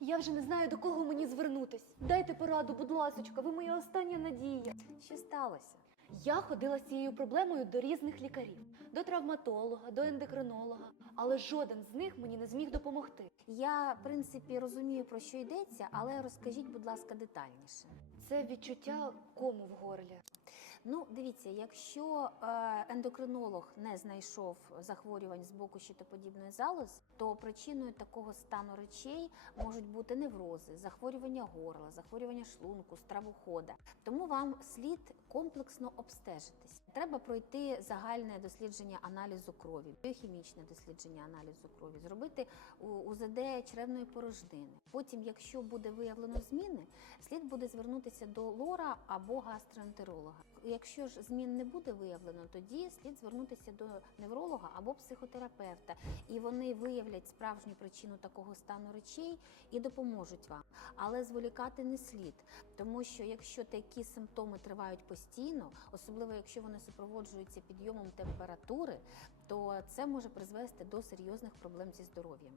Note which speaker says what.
Speaker 1: Я вже не знаю, до кого мені звернутись. Дайте пораду, будь ласочка, ви моя остання надія.
Speaker 2: Що сталося?
Speaker 1: Я ходила з цією проблемою до різних лікарів: до травматолога, до ендокринолога, але жоден з них мені не зміг допомогти.
Speaker 2: Я, в принципі, розумію, про що йдеться, але розкажіть, будь ласка, детальніше.
Speaker 1: Це відчуття кому в горлі.
Speaker 2: Ну, дивіться, якщо е, ендокринолог не знайшов захворювань з боку щитоподібної залози, то причиною такого стану речей можуть бути неврози, захворювання горла, захворювання шлунку, стравохода. Тому вам слід комплексно обстежитись. Треба пройти загальне дослідження аналізу крові, біохімічне дослідження аналізу крові, зробити УЗД черевної порожнини. Потім, якщо буде виявлено зміни, слід буде звернутися до лора або гастроентеролога. Якщо ж змін не буде виявлено, тоді слід звернутися до невролога або психотерапевта, і вони виявлять справжню причину такого стану речей і допоможуть вам. Але зволікати не слід, тому що якщо такі симптоми тривають постійно, особливо якщо вони супроводжуються підйомом температури, то це може призвести до серйозних проблем зі здоров'ям.